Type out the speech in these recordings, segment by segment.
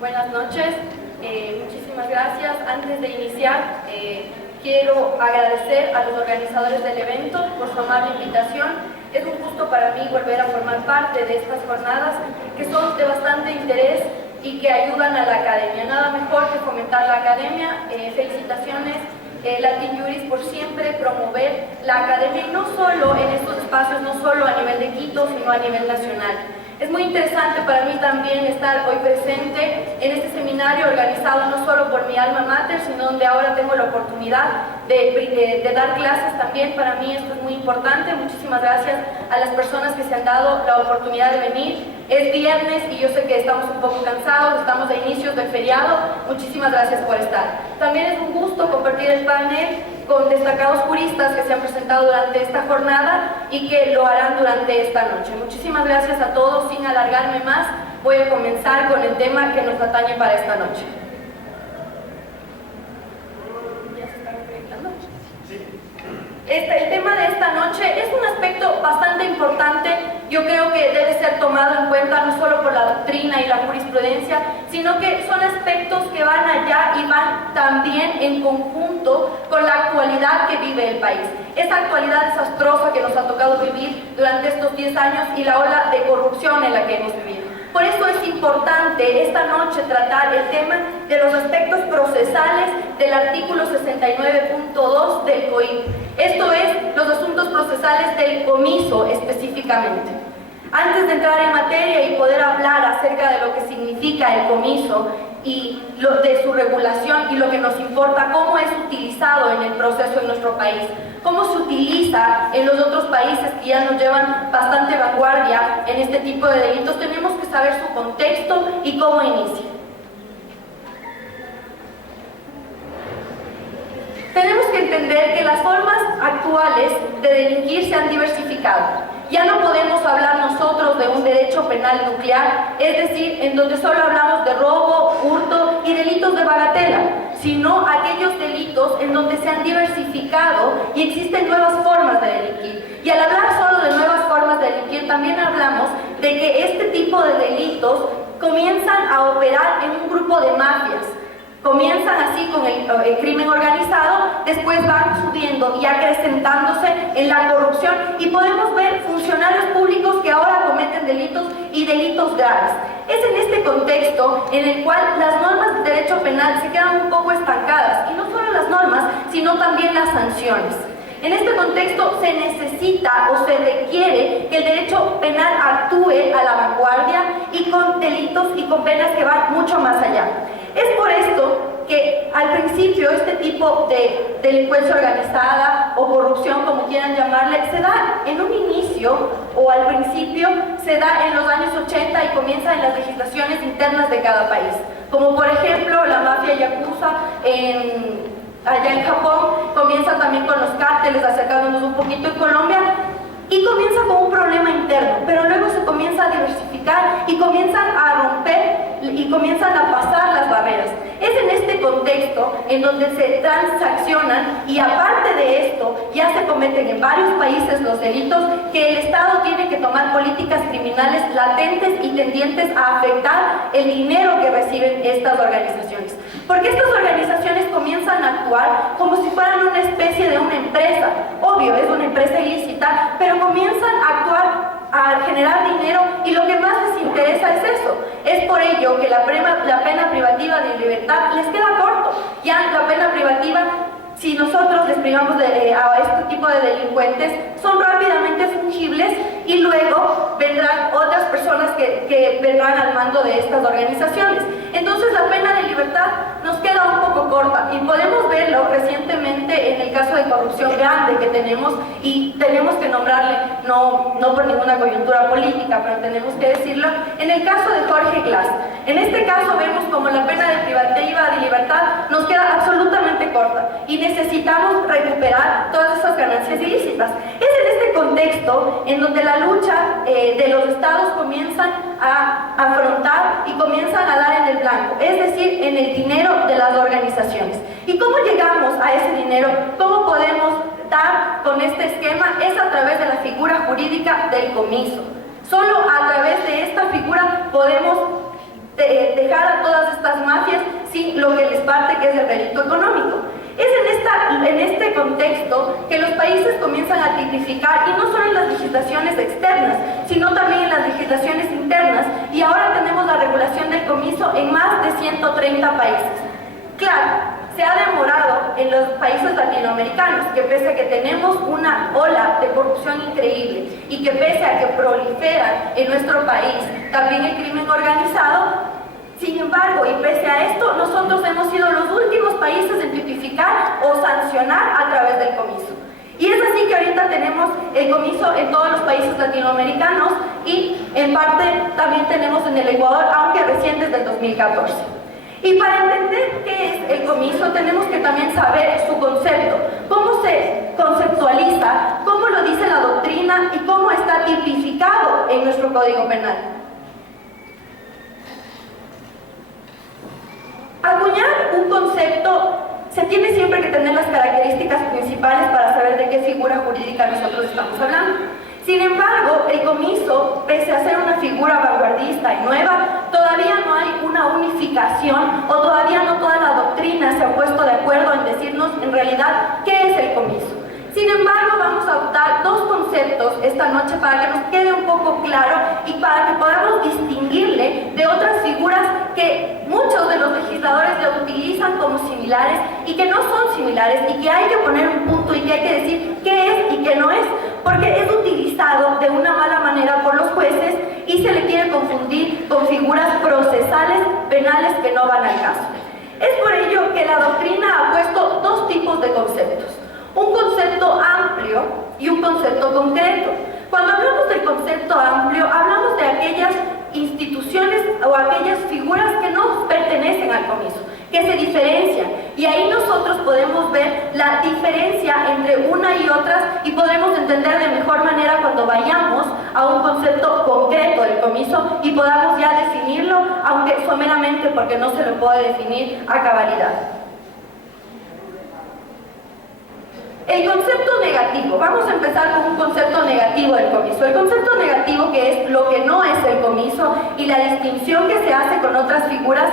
Buenas noches, muchísimas gracias. Antes de iniciar, quiero agradecer a los organizadores del evento por su amable invitación. Es un gusto para mí volver a formar parte de estas jornadas que son de bastante interés y que ayudan a la academia. Nada mejor que fomentar la academia. Felicitaciones Latin Juris por siempre promover la academia, y no solo en estos espacios, no solo a nivel de Quito, sino a nivel nacional. Es muy interesante para mí también estar hoy presente en este seminario organizado no solo por mi alma mater, sino donde ahora tengo la oportunidad de dar clases también. Para mí esto es muy importante. Muchísimas gracias a las personas que se han dado la oportunidad de venir. Es viernes y yo sé que estamos un poco cansados, estamos a inicios del feriado. Muchísimas gracias por estar. También es un gusto compartir el panel con destacados juristas que se han presentado durante esta jornada y que lo harán durante esta noche. Muchísimas gracias a todos. Sin alargarme más, voy a comenzar con el tema que nos atañe para esta noche. ¿Ya se están proyectando? El tema de esta noche es un aspecto bastante importante. Yo creo que debe ser tomado en cuenta no solo por la doctrina y la jurisprudencia, sino que son aspectos que van allá y van también en conjunto con la actualidad que vive el país. Esa actualidad desastrosa que nos ha tocado vivir durante estos 10 años y la ola de corrupción en la que hemos vivido. Por eso es importante esta noche tratar el tema de los aspectos procesales del artículo 69.2 del COIP. Esto es, los asuntos procesales del comiso específicamente. Antes de entrar en materia y poder hablar acerca de lo que significa el comiso y de su regulación y lo que nos importa, cómo es utilizado en el proceso en nuestro país, cómo se utiliza en los otros países que ya nos llevan bastante vanguardia en este tipo de delitos, tenemos que saber su contexto y cómo inicia. Tenemos que entender que las formas actuales de delinquir se han diversificado. Ya no podemos hablar nosotros de un derecho penal nuclear, es decir, en donde solo hablamos de robo, hurto y delitos de bagatela, sino aquellos delitos en donde se han diversificado y existen nuevas formas de delinquir. Y al hablar solo de nuevas formas de delinquir, también hablamos de que este tipo de delitos comienzan a operar en un grupo de mafias. Comienzan así con el crimen organizado, después van subiendo y acrecentándose en la corrupción, y podemos ver funcionarios públicos que ahora cometen delitos y delitos graves. Es en este contexto en el cual las normas de derecho penal se quedan un poco estancadas, y no solo las normas, sino también las sanciones. En este contexto se necesita o se requiere que el derecho penal actúe a la vanguardia y con delitos y con penas que van mucho más allá. Es por esto que al principio este tipo de delincuencia organizada o corrupción, como quieran llamarle, se da en un inicio o al principio se da en los años 80 y comienza en las legislaciones internas de cada país. Como por ejemplo la mafia yakuza allá en Japón, comienza también con los cárteles, acercándonos un poquito en Colombia, y comienza con un problema interno, pero luego se comienza a diversificar y comienzan a romper y comienzan a pasar las barreras. Es en este contexto en donde se transaccionan, y aparte de esto ya se cometen en varios países los delitos, que el Estado tiene que tomar políticas criminales latentes y tendientes a afectar el dinero que reciben estas organizaciones. Porque estas organizaciones comienzan a actuar como si fueran una especie de una empresa. Obvio, es una empresa ilícita, pero comienzan a actuar, a generar dinero, y lo que más les interesa es eso. Es por ello que la pena privativa de libertad les queda corto. Ya la pena privativa, si nosotros les privamos a este tipo de delincuentes, son rápidamente fungibles, y luego vendrán otras personas que vendrán al mando de estas organizaciones. Entonces la pena de libertad nos queda un poco corta, y podemos verlo recientemente en el caso de corrupción grande que tenemos, y tenemos que nombrarle, no por ninguna coyuntura política, pero tenemos que decirlo, en el caso de Jorge Glass. En este caso vemos como la pena de privativa de libertad nos queda absolutamente corta, y necesitamos recuperar todas esas ganancias ilícitas. Es en este contexto en donde la lucha de los estados comienzan a afrontar y comienzan a dar en el blanco, es decir, en el dinero de las organizaciones. ¿Y cómo llegamos a ese dinero? ¿Cómo podemos dar con este esquema? Es a través de la figura jurídica del comiso. Solo a través de dejar a todas estas mafias sin lo que les parte, que es el rédito económico. Es en este contexto que los países comienzan a tipificar, y no solo en las legislaciones externas, sino también en las legislaciones internas, y ahora tenemos la regulación del comiso en más de 130 países. Claro, se ha demorado en los países latinoamericanos, que pese a que tenemos una ola de corrupción increíble y que pese a que prolifera en nuestro país también el crimen organizado, sin embargo, y pese a esto, nosotros hemos sido los últimos países en tipificar o sancionar a través del comiso. Y es así que ahorita tenemos el comiso en todos los países latinoamericanos y en parte también tenemos en el Ecuador, aunque recién desde el 2014. Y para entender qué es el comiso tenemos que también saber su concepto, cómo se conceptualiza, cómo lo dice la doctrina y cómo está tipificado en nuestro Código Penal. Acuñar un concepto se tiene siempre que tener las características principales para saber de qué figura jurídica nosotros estamos hablando. Sin embargo, el comiso, pese a ser una figura vanguardista y nueva, todavía no hay una unificación o todavía no toda la doctrina se ha puesto de acuerdo en decirnos en realidad qué es el comiso. Sin embargo, vamos a optar dos conceptos esta noche para que nos quede un poco claro y para que podamos distinguirle de otras figuras que muchos de los legisladores le utilizan como similares y que no son similares y que hay que poner un punto y que hay que decir qué es y qué no es, porque es utilizado de una mala manera por los jueces y se le quiere confundir con figuras procesales penales que no van al caso. Es por ello que la doctrina ha puesto dos tipos de conceptos. Un concepto amplio y un concepto concreto. Cuando hablamos del concepto amplio, hablamos de aquellas instituciones o aquellas figuras que no pertenecen al comiso, que se diferencian. Y ahí nosotros podemos ver la diferencia entre una y otras y podremos entender de mejor manera cuando vayamos a un concepto concreto del comiso y podamos ya definirlo, aunque someramente porque no se lo puede definir a cabalidad. El concepto negativo. Vamos a empezar con un concepto negativo del comiso. El concepto negativo, que es lo que no es el comiso y la distinción que se hace con otras figuras,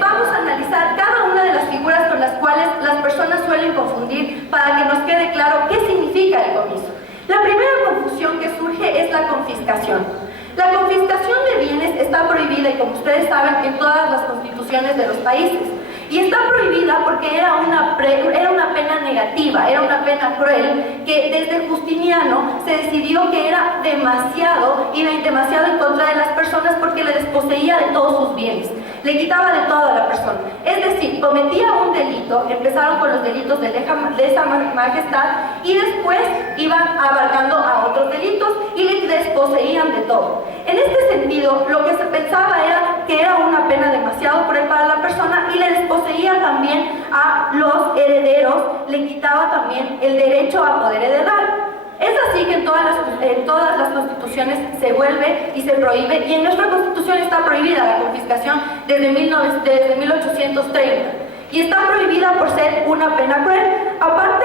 vamos a analizar cada una de las figuras con las cuales las personas suelen confundir para que nos quede claro qué significa el comiso. La primera confusión que surge es la confiscación. La confiscación de bienes está prohibida, y como ustedes saben, en todas las constituciones de los países. Y está prohibida porque era una pena negativa, era una pena cruel, que desde Justiniano se decidió que era demasiado en contra de las personas porque le desposeía de todos sus bienes, le quitaba de toda la persona. Es decir, cometía un delito, empezaron con los delitos de lesa majestad y después iban abarcando a otros delitos y le desposeían de todo. En este sentido, lo que se pensaba era que era una pena demasiado cruel para la persona y le desposeía también a los herederos, le quitaba también el derecho a poder heredar. Es así que en todas las constituciones se vuelve y se prohíbe, y en nuestra constitución está prohibida la confiscación desde 1830, y está prohibida por ser una pena cruel. Aparte,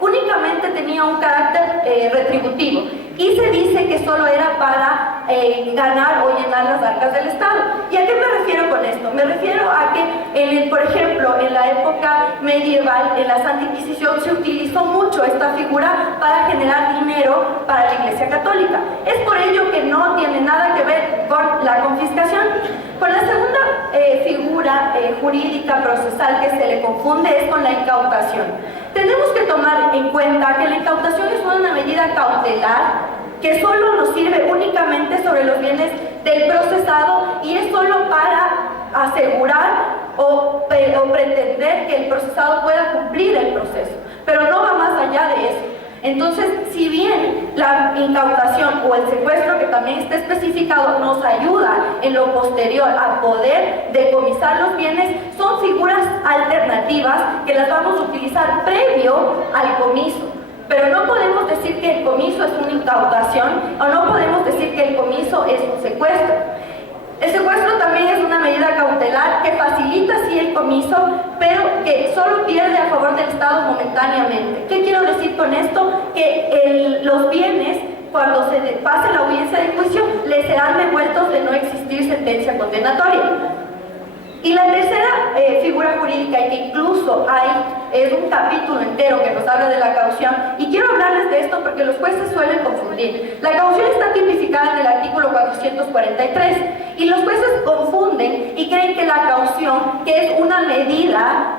únicamente tenía un carácter retributivo, y se dice que solo era para ganar o llenar las arcas del Estado. ¿Y a qué me refiero con esto? Me refiero a que, por ejemplo, en la época medieval, en la Santa Inquisición, se utilizó mucho esta figura para generar dinero para la Iglesia Católica. Es por ello que no tiene nada que ver con la confiscación. Con la segunda figura jurídica procesal que se le confunde es con la incautación. Tenemos que tomar en cuenta que la incautación es una medida cautelar que solo nos sirve únicamente sobre los bienes del procesado y es solo para asegurar o pretender que el procesado pueda cumplir el proceso, pero no va más allá de eso. Entonces, si bien la incautación o el secuestro, que también está especificado, nos ayuda en lo posterior a poder decomisar los bienes, son figuras alternativas que las vamos a utilizar previo al comiso. Pero no podemos decir que el comiso es una incautación o no podemos decir que el comiso es un secuestro. El secuestro también es una medida cautelar que facilita sí el comiso, pero que solo pierde a favor del Estado momentáneamente. ¿Qué quiero decir con esto? Que los bienes, cuando se pase la audiencia de juicio, les serán devueltos de no existir sentencia condenatoria. Y la tercera figura jurídica, y que incluso es un capítulo entero que nos habla de la caución, y quiero hablarles de esto porque los jueces suelen confundir. La caución está tipificada en el artículo 443, y los jueces confunden y creen que la caución, que es una medida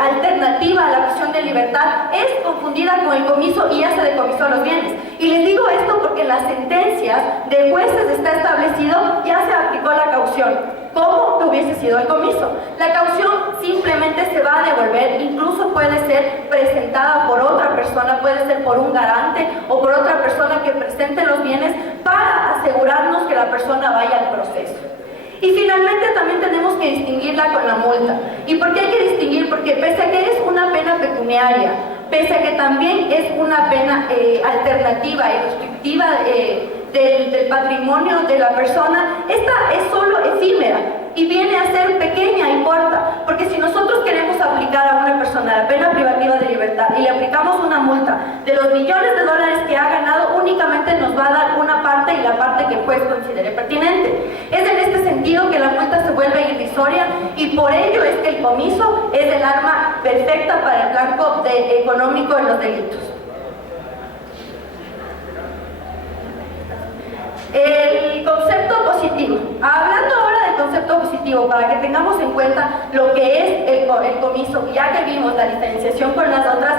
alternativa a la prisión de libertad, es confundida con el comiso y ya se decomisó los bienes. Y les digo esto porque en las sentencias de jueces está establecido, ya se aplicó la caución, como que hubiese sido el comiso. La caución simplemente se va a devolver, incluso puede ser presentada por otra persona, puede ser por un garante o por otra persona que presente los bienes para asegurarnos que la persona vaya al proceso. Y finalmente también tenemos que distinguirla con la multa. ¿Y por qué hay que distinguir? Porque pese a que es una pena pecuniaria, pese a que también es una pena alternativa y restrictiva del patrimonio de la persona, esta es solo efímera y viene a ser pequeña y corta, porque si nosotros queremos aplicar a una persona la pena privativa de libertad y le aplicamos una multa de los millones de dólares que ha ganado, únicamente nos va a dar una parte y la parte que el juez considere pertinente. Es en este sentido que la multa se vuelve irrisoria y por ello es que el comiso es el arma perfecta para el blanco económico en los delitos. El concepto positivo. Hablando ahora del concepto positivo, para que tengamos en cuenta lo que es el comiso, ya que vimos la diferenciación con las otras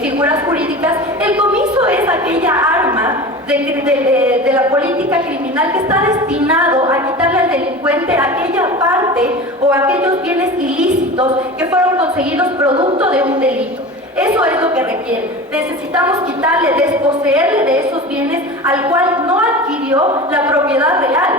figuras jurídicas, el comiso es aquella arma de la política criminal que está destinado a quitarle al delincuente aquella parte o aquellos bienes ilícitos que fueron conseguidos producto de un delito. Eso es lo que requiere. Necesitamos quitarle, desposeerle de esos bienes al cual no adquirió la propiedad real,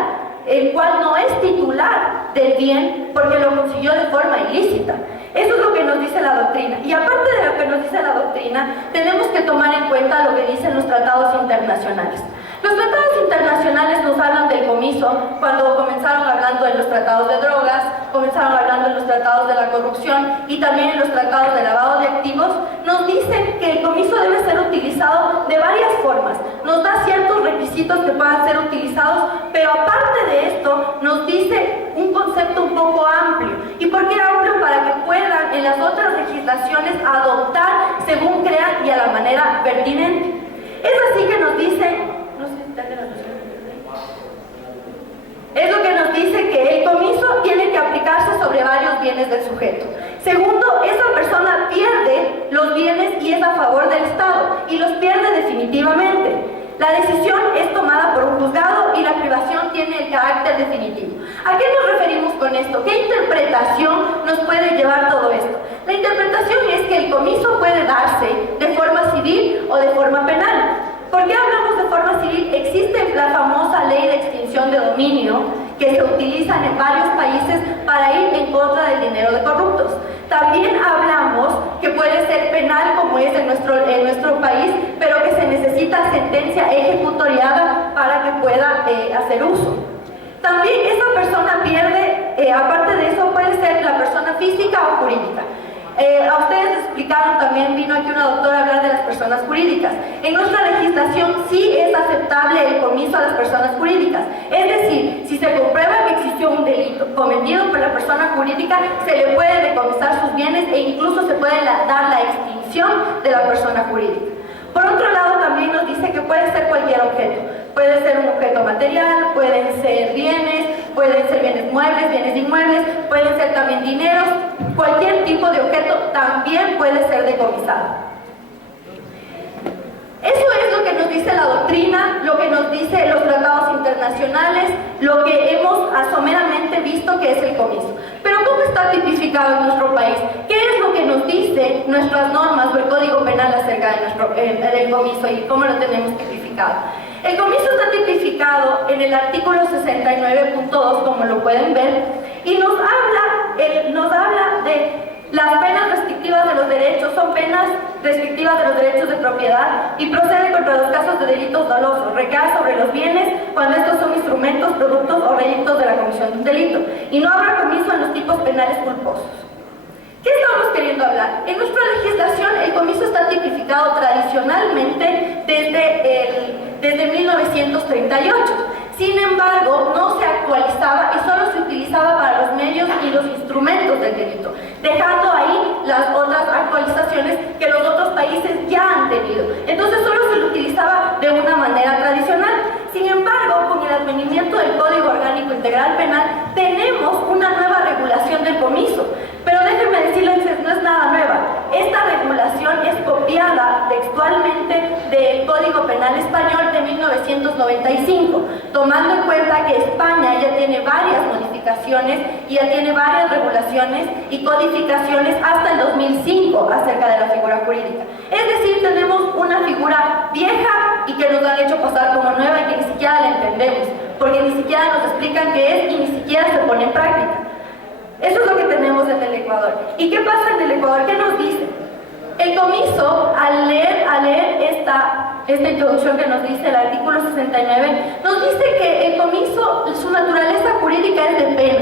el cual no es titular del bien porque lo consiguió de forma ilícita. Eso es lo que nos dice la doctrina. Y aparte de lo que nos dice la doctrina, tenemos que tomar en cuenta lo que dicen los tratados internacionales. Los tratados internacionales nos hablan del comiso cuando comenzaron hablando de los tratados de drogas, comenzaron hablando de los tratados de la corrupción y también en los tratados de lavado de activos. Nos dicen que el comiso debe ser utilizado de varias formas. Nos da ciertos requisitos que puedan ser utilizados, pero aparte de esto nos dice un concepto un poco amplio. ¿Y por qué amplio? Para que puedan en las otras legislaciones adoptar según crean y a la manera pertinente. Es así que nos dice... Es lo que nos dice que el comiso tiene que aplicarse sobre varios bienes del sujeto. Segundo, esa persona pierde los bienes y es a favor del Estado y los pierde definitivamente. La decisión es tomada por un juzgado y la privación tiene el carácter definitivo. ¿A qué nos referimos con esto? ¿Qué interpretación nos puede llevar todo esto? La interpretación es que el comiso puede darse de forma civil o de forma penal. ¿Por qué hablamos de forma civil? Existe la famosa ley de extinción de dominio que se utilizan en varios países para ir en contra del dinero de corruptos. También hablamos que puede ser penal, como es en nuestro país, pero que se necesita sentencia ejecutoriada para que pueda hacer uso. También esa persona pierde, aparte de eso, puede ser la persona física o jurídica. A ustedes les explicaron, también vino aquí una doctora a hablar de las personas jurídicas. En nuestra legislación sí es aceptable el comiso a las personas jurídicas. Es decir, si se comprueba que existió un delito cometido por la persona jurídica, se le puede decomisar sus bienes e incluso se puede dar la extinción de la persona jurídica. Por otro lado, también nos dice que puede ser cualquier objeto. Puede ser un objeto material, pueden ser bienes muebles, bienes inmuebles, pueden ser también dineros. Cualquier tipo de objeto también puede ser decomisado. Eso es lo que nos dice la doctrina, lo que nos dicen los tratados internacionales, lo que hemos someramente visto que es el comiso. Pero ¿cómo está tipificado en nuestro país? ¿Qué es lo que nos dice nuestras normas o el Código Penal acerca del comiso y cómo lo tenemos tipificado? El comiso está tipificado en el artículo 69.2, como lo pueden ver, y nos habla de las penas restrictivas de los derechos. Son penas restrictivas de los derechos de propiedad y procede contra los casos de delitos dolosos. Recae sobre los bienes cuando estos son instrumentos, productos o réditos de la comisión de un delito. Y no habrá comiso en los tipos penales culposos. ¿Qué estamos queriendo hablar? En nuestra legislación el comiso está tipificado tradicionalmente desde 1938. Sin embargo, no se actualizaba y solo se utilizaba para los medios y los instrumentos del delito, dejando ahí las otras actualizaciones que los otros países ya han tenido. Entonces solo se lo utilizaba de una manera tradicional. Sin embargo, con el advenimiento del Código Orgánico Integral Penal, tenemos una nueva regulación del comiso. Pero déjenme decirles que no es nada nueva. Esta regulación es copiada textualmente del Código Penal Español de 1995, tomando en cuenta que España ya tiene varias modificaciones y ya tiene varias regulaciones y codificaciones hasta el 2005 acerca de la figura jurídica. Es decir, tenemos una figura vieja y que nos han hecho pasar como nueva y que ni siquiera la entendemos, porque ni siquiera nos explican qué es y ni siquiera se pone en práctica. Eso es lo que tenemos en el Ecuador. ¿Y qué pasa en el Ecuador? ¿Qué nos dice? El comiso, al leer esta introducción que nos dice el artículo 69, nos dice que el comiso, su naturaleza jurídica es de pena.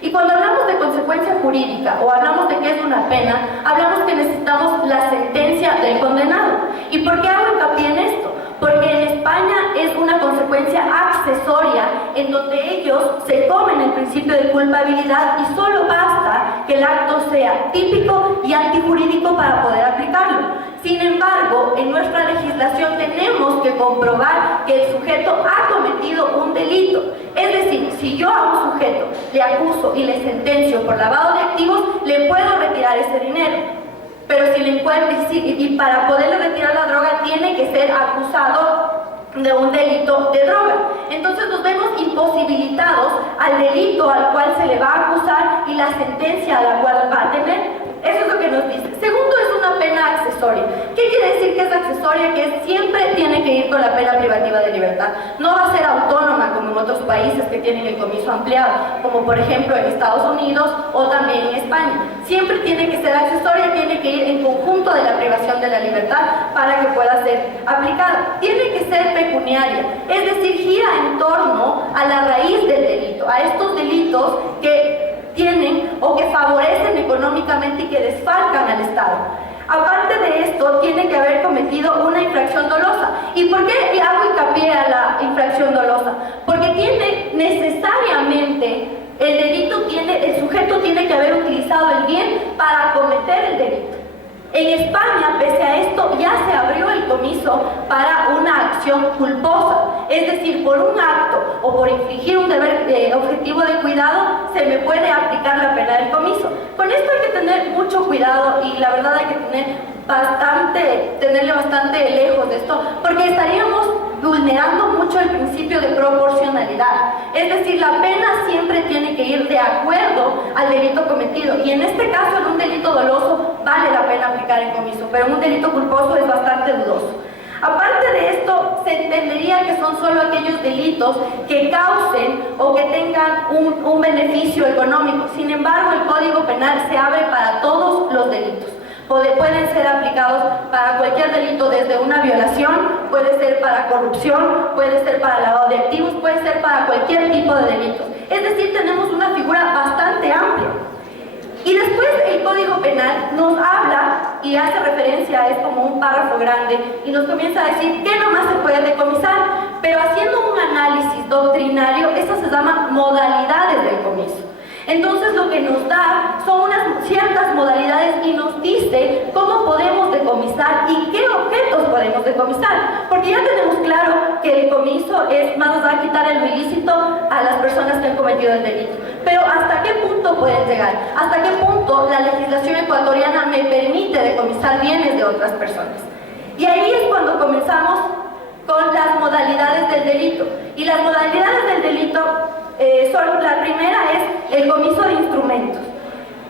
Y cuando hablamos de consecuencia jurídica o hablamos de qué es una pena, hablamos que necesitamos la sentencia del condenado. ¿Y por qué hago hincapié en esto? Porque en España es una consecuencia accesoria en donde ellos se comen el principio de culpabilidad y solo basta que el acto sea típico y antijurídico para poder aplicarlo. Sin embargo, en nuestra legislación tenemos que comprobar que el sujeto ha cometido un delito. Es decir, si yo a un sujeto le acuso y le sentencio por lavado de activos, le puedo retirar ese dinero. Pero si le encuentro, y para poderle retirar la droga, tiene que ser acusado de un delito de droga. Entonces nos vemos imposibilitados al delito al cual se le va a acusar y la sentencia a la cual va a tener. Eso es lo que nos dice. Segundo, es una pena accesoria. ¿Qué quiere decir que es accesoria? Que siempre tiene que ir con la pena privativa de libertad. No va a ser autónoma como en otros países que tienen el comiso ampliado, como por ejemplo en Estados Unidos o también en España. Siempre tiene que ser accesoria, tiene que ir en conjunto de la privación de la libertad para que pueda ser aplicada. Tiene que ser pecuniaria, es decir, gira en torno a la raíz del delito, a estos delitos que tienen o que favorecen económicamente y que desfalcan al Estado. Aparte de esto, tiene que haber cometido una infracción dolosa. ¿Y por qué hago hincapié a la infracción dolosa? Porque tiene necesariamente, el sujeto tiene que haber utilizado el bien para cometer el delito. En España, pese a esto, ya se abrió el comiso para una acción culposa, es decir, por un acto o por infringir un deber objetivo de cuidado, se me puede aplicar la pena del comiso. Con esto hay que tener mucho cuidado y la verdad hay que tenerle bastante lejos de esto, porque estaríamos vulnerando mucho el principio de proporcionalidad. Es decir, la pena siempre tiene que ir de acuerdo al delito cometido, y en este caso, en un delito doloso, vale la pena aplicar el comiso, pero en un delito culposo es bastante dudoso. Aparte de esto, se entendería que son solo aquellos delitos que causen o que tengan un beneficio económico. Sin embargo, el Código Penal se abre para todos los delitos. Pueden ser aplicados para cualquier delito, desde una violación, puede ser para corrupción, puede ser para lavado de activos, puede ser para cualquier tipo de delitos. Es decir, tenemos una figura bastante amplia. Y después el Código Penal nos habla y hace referencia, es como un párrafo grande, y nos comienza a decir qué nomás se puede decomisar, pero haciendo un análisis doctrinario, eso se llama modalidades del comiso. Entonces lo que nos da son unas ciertas modalidades y nos dice cómo podemos decomisar y qué objetos podemos decomisar. Porque ya tenemos claro que el comiso es más, nos va a quitar el ilícito a las personas que han cometido el delito. Pero ¿hasta qué punto pueden llegar? ¿Hasta qué punto la legislación ecuatoriana me permite decomisar bienes de otras personas? Y ahí es cuando comenzamos con las modalidades del delito. Y las modalidades del delito la primera es el comiso de instrumentos.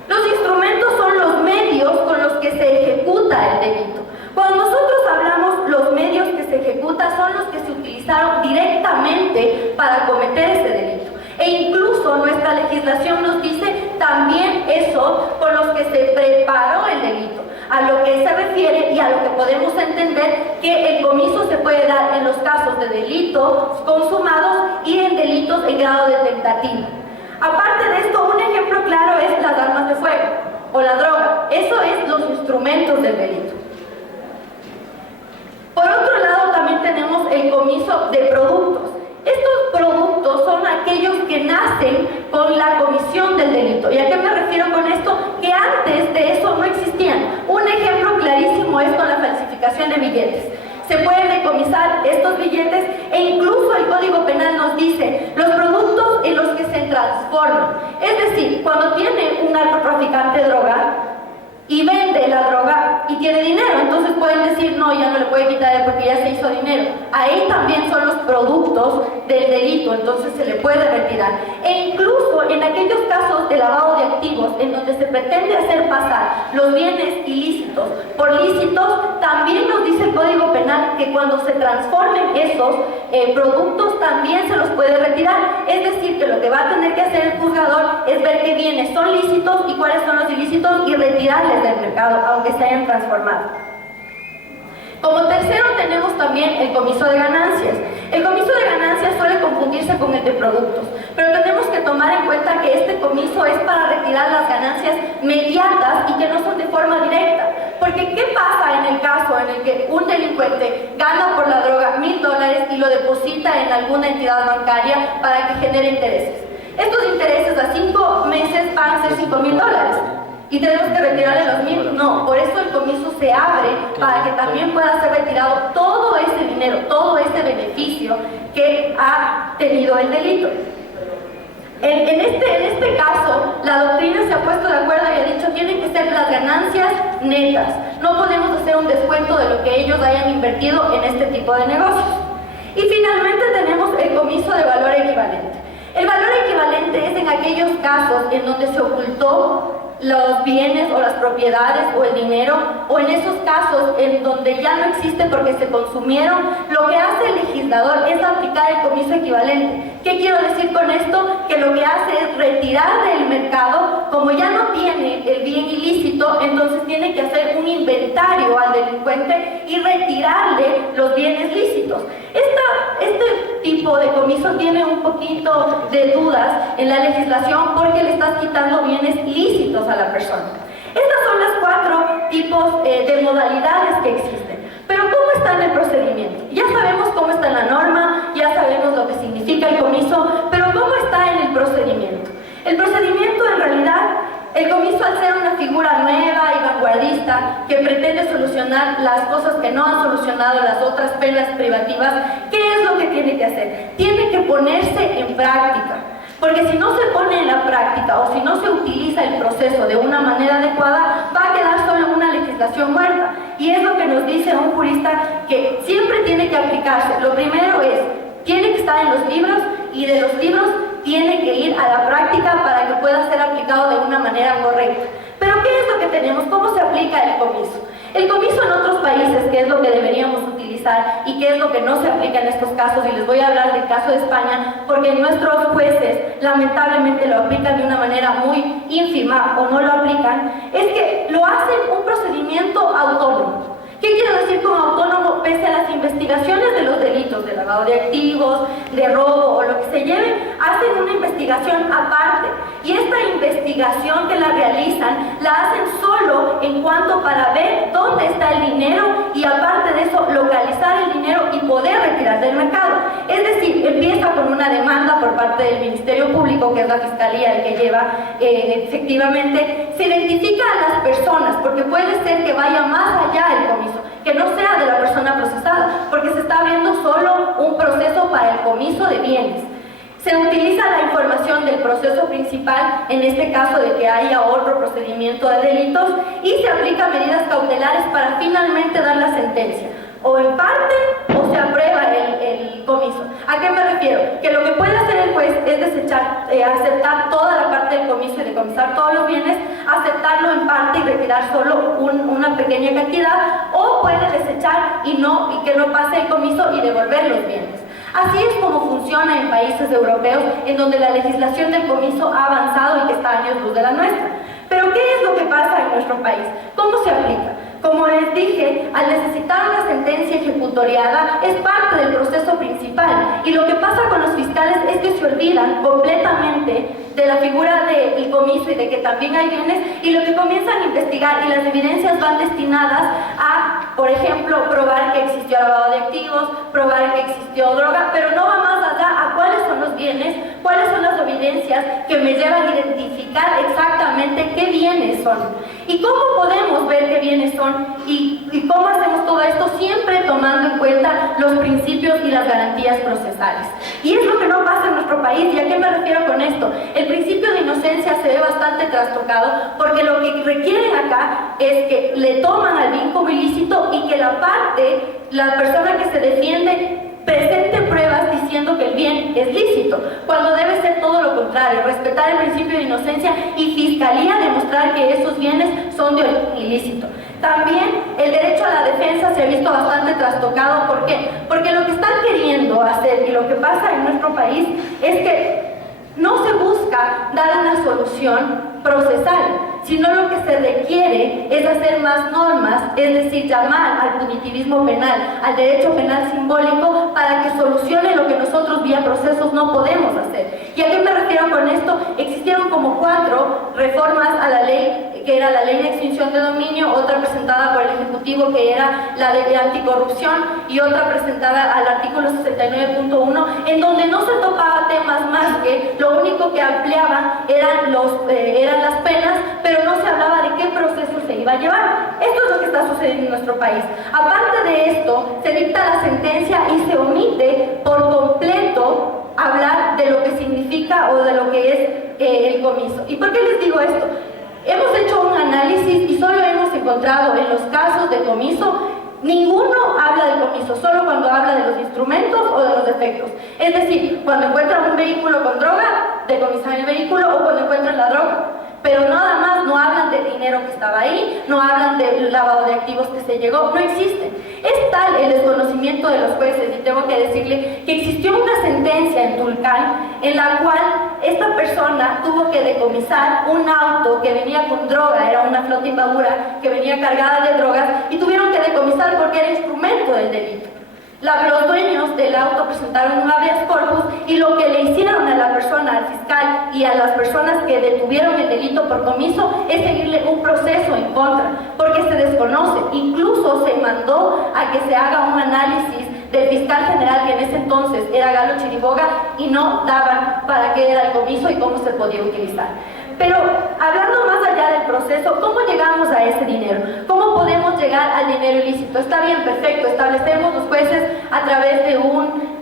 Los instrumentos son los medios con los que se ejecuta el delito. Cuando nosotros hablamos, los medios que se ejecutan son los que se utilizaron directamente para cometer ese delito. E incluso nuestra legislación nos dice también eso con los que se preparó el delito, a lo que se refiere y a lo que podemos entender que el comiso se puede dar en los casos de delitos consumados y en delitos en grado de tentativa. Aparte de esto, un ejemplo claro es las armas de fuego o la droga. Eso es los instrumentos del delito. Por otro lado, también tenemos el comiso de productos. Estos productos que nacen con la comisión del delito. ¿Y a qué me refiero con esto? Que antes de eso no existían. Un ejemplo clarísimo es con la falsificación de billetes. Se pueden decomisar estos billetes e incluso el Código Penal nos dice los productos en los que se transforman. Es decir, cuando tiene un narcotraficante droga y vende la droga y tiene dinero, entonces pueden decir, no, ya no le puede quitar porque ya se hizo dinero. Ahí también son los productos del delito, entonces se le puede retirar. E incluso en aquellos casos de lavado de activos, en donde se pretende hacer pasar los bienes ilícitos por lícitos, también nos dice el Código Penal que cuando se transformen esos productos, también se los puede retirar. Es decir, que lo que va a tener que hacer el juzgador es ver qué bienes son lícitos y cuáles son los ilícitos y retirarles del mercado, aunque se hayan transformado. Como tercero tenemos también el comiso de ganancias. El comiso de ganancias suele confundirse con el de productos, pero tenemos que tomar en cuenta que este comiso es para retirar las ganancias mediatas y que no son de forma directa. Porque ¿qué pasa en el caso en el que un delincuente gana por la droga $1,000 y lo deposita en alguna entidad bancaria para que genere intereses? Estos intereses a 5 meses van a ser $5,000. ¿Y tenemos que retirarle los 1,000? No, por eso el comiso se abre para que también pueda ser retirado todo ese dinero, todo ese beneficio que ha tenido el delito. En este caso, la doctrina se ha puesto de acuerdo y ha dicho tienen que ser las ganancias netas. No podemos hacer un descuento de lo que ellos hayan invertido en este tipo de negocios. Y finalmente tenemos el comiso de valor equivalente. El valor equivalente es en aquellos casos en donde se ocultó los bienes o las propiedades o el dinero, o en esos casos en donde ya no existe porque se consumieron. Lo que hace el legislador es aplicar el comiso equivalente. ¿Qué quiero decir con esto? Que lo que hace es retirar del mercado, como ya no tiene el bien ilícito, entonces tiene que hacer un inventario al delincuente y retirarle los bienes lícitos. Este tipo de comiso tiene un poquito de dudas en la legislación porque le estás quitando bienes lícitos a la persona. Estas son las 4 tipos de modalidades que existen. Pero ¿cómo está en el procedimiento? Ya sabemos cómo está en la norma, ya sabemos lo que significa el comiso, pero ¿cómo está en el procedimiento? El procedimiento en realidad, el comiso al ser una figura nueva y vanguardista que pretende solucionar las cosas que no han solucionado las otras penas privativas, ¿qué es lo que tiene que hacer? Tiene que ponerse en práctica. Porque si no se pone en la práctica o si no se utiliza el proceso de una manera adecuada, va a quedar solo una legislación muerta. Y es lo que nos dice un jurista que siempre tiene que aplicarse. Lo primero es, tiene que estar en los libros y de los libros tiene que ir a la práctica para que pueda ser aplicado de una manera correcta. Pero ¿qué es lo que tenemos? ¿Cómo se aplica el comiso? El comiso en otros países, que es lo que deberíamos utilizar y que es lo que no se aplica en estos casos, y les voy a hablar del caso de España, porque nuestros jueces lamentablemente lo aplican de una manera muy ínfima o no lo aplican, es que lo hacen un procedimiento autónomo. ¿Qué quiero decir con autónomo? Pese a las investigaciones de los delitos de lavado de activos, de robo o lo que se lleve, hacen una investigación aparte. Y esta investigación que la realizan, la hacen solo en cuanto para ver dónde está el dinero y aparte de eso, localizar el dinero y poder retirar del mercado. Es decir, empieza con una demanda por parte del Ministerio Público, que es la Fiscalía el que lleva efectivamente, se identifica a las personas, porque puede ser que vaya más allá del comiso, que no sea de la persona procesada, porque se está abriendo solo un proceso para el comiso de bienes. Se utiliza la información del proceso principal, en este caso de que haya otro procedimiento de delitos, y se aplican medidas cautelares para finalmente dar la sentencia, o en parte o se aprueba el comiso. ¿A qué me refiero? Que lo que puede hacer el juez es aceptar toda la parte del comiso y decomisar todos los bienes, aceptarlo en parte y retirar solo una pequeña cantidad, o puede desechar y que no pase el comiso y devolver los bienes. Así es como funciona en países europeos en donde la legislación del comiso ha avanzado y que está a años luz de la nuestra. Pero ¿qué es lo que pasa en nuestro país? ¿Cómo se aplica? Como les dije, al necesitar una sentencia ejecutoriada es parte del proceso principal, y lo que pasa con los fiscales es que se olvidan completamente de la figura del comiso y de que también hay bienes, y lo que comienzan a investigar y las evidencias van destinadas a, por ejemplo, probar que existió lavado de activos, probar que existió droga, pero no va más allá a cuáles son los bienes, cuáles son las evidencias evidencias que me llevan a identificar exactamente qué bienes son. ¿Y cómo podemos ver qué bienes son? ¿Y cómo hacemos todo esto? Siempre tomando en cuenta los principios y las garantías procesales. Y es lo que no pasa en nuestro país. ¿Y a qué me refiero con esto? El principio de inocencia se ve bastante trastocado porque lo que requieren acá es que le toman al bien como ilícito y que la persona que se defiende presente pruebas diciendo que el bien es lícito, cuando debe ser todo lo contrario, respetar el principio de inocencia y fiscalía demostrar que esos bienes son de origen ilícito. También el derecho a la defensa se ha visto bastante trastocado. ¿Por qué? Porque lo que están queriendo hacer y lo que pasa en nuestro país es que no se busca dar una solución procesal, sino lo que se requiere es hacer más normas, es decir, llamar al punitivismo penal, al derecho penal simbólico, para que solucione lo que nosotros vía procesos no podemos hacer. ¿Y a qué me refiero con esto? Existieron como 4 reformas a la ley, que era la ley de extinción de dominio, otra presentada por el Ejecutivo, que era la de anticorrupción, y otra presentada al artículo 69.1, en donde no se tocaba temas más que lo único que ampliaban eran las penas, pero no se hablaba de qué proceso se iba a llevar. Esto es lo que está sucediendo en nuestro país. Aparte de esto, se dicta la sentencia y se omite por completo hablar de lo que significa o de lo que es el comiso. ¿Y por qué les digo esto? Hemos hecho un análisis y solo hemos encontrado en los casos de comiso, ninguno habla del comiso, solo cuando habla de los instrumentos o de los efectos. Es decir, cuando encuentran un vehículo con droga, decomisan el vehículo, o cuando encuentran la droga. Pero nada más, no hablan del dinero que estaba ahí, no hablan del lavado de activos que se llegó, no existen. Es tal el desconocimiento de los jueces, y tengo que decirle que existió una sentencia en Tulcán en la cual esta persona tuvo que decomisar un auto que venía con droga, era una flota Imbabura que venía cargada de drogas, y tuvieron que decomisar porque era instrumento del delito. Los dueños del auto presentaron un habeas corpus y lo que le hicieron a la persona, al fiscal y a las personas que detuvieron el delito por comiso es seguirle un proceso en contra, porque se desconoce. Incluso se mandó a que se haga un análisis del fiscal general, que en ese entonces era Galo Chiriboga, y no daban para qué era el comiso y cómo se podía utilizar. Pero hablando más allá del proceso, ¿cómo llegamos a ese dinero? ¿Cómo podemos llegar al dinero ilícito? Está bien, perfecto, establecemos los jueces a través de un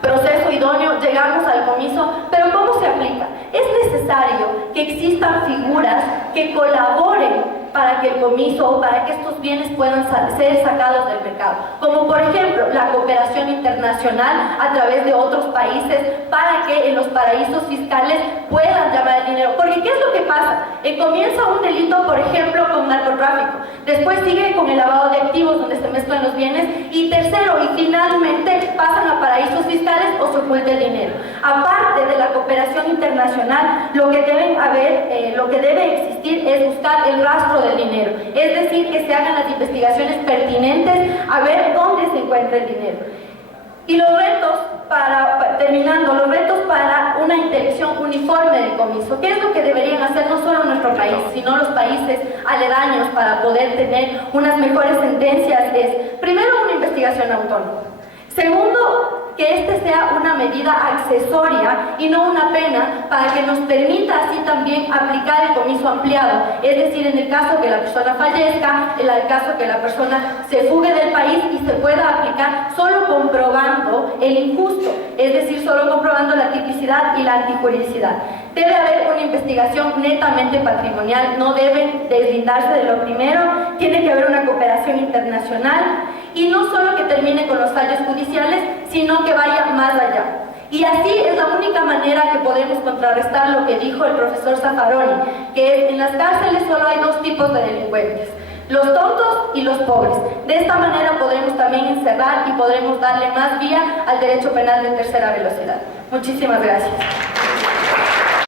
proceso idóneo, llegamos al comiso, pero ¿cómo se aplica? Es necesario que existan figuras que colaboren para que el comiso o para que estos bienes puedan ser sacados del mercado, como por ejemplo la cooperación internacional a través de otros países para que en los paraísos fiscales puedan llamar el dinero. Porque ¿qué es lo que pasa? Comienza un delito, por ejemplo, con narcotráfico, después sigue con el lavado de activos, donde se mezclan los bienes, y tercero y finalmente pasan a paraísos fiscales o se oculta el dinero. Aparte de la cooperación internacional, lo que debe existir es buscar el rastro del dinero, es decir, que se hagan las investigaciones pertinentes a ver dónde se encuentra el dinero. Y los retos los retos para una interdicción uniforme del comiso. ¿Qué es lo que deberían hacer no solo nuestro país, sino los países aledaños para poder tener unas mejores sentencias? Es, primero, una investigación autónoma. Segundo, que este sea una medida accesoria y no una pena, para que nos permita así también aplicar el comiso ampliado, es decir, en el caso que la persona fallezca, en el caso que la persona se fugue del país, y se pueda aplicar solo comprobando el injusto, es decir, solo comprobando la tipicidad y la antijuridicidad. Debe haber una investigación netamente patrimonial, no deben deslindarse de lo primero, tiene que haber una cooperación internacional, y no solo que termine con los fallos judiciales, sino que vaya más allá. Y así es la única manera que podemos contrarrestar lo que dijo el profesor Zaffaroni, que en las cárceles solo hay 2 tipos de delincuentes: los tontos y los pobres. De esta manera podremos también encerrar y podremos darle más vía al derecho penal de tercera velocidad. Muchísimas gracias.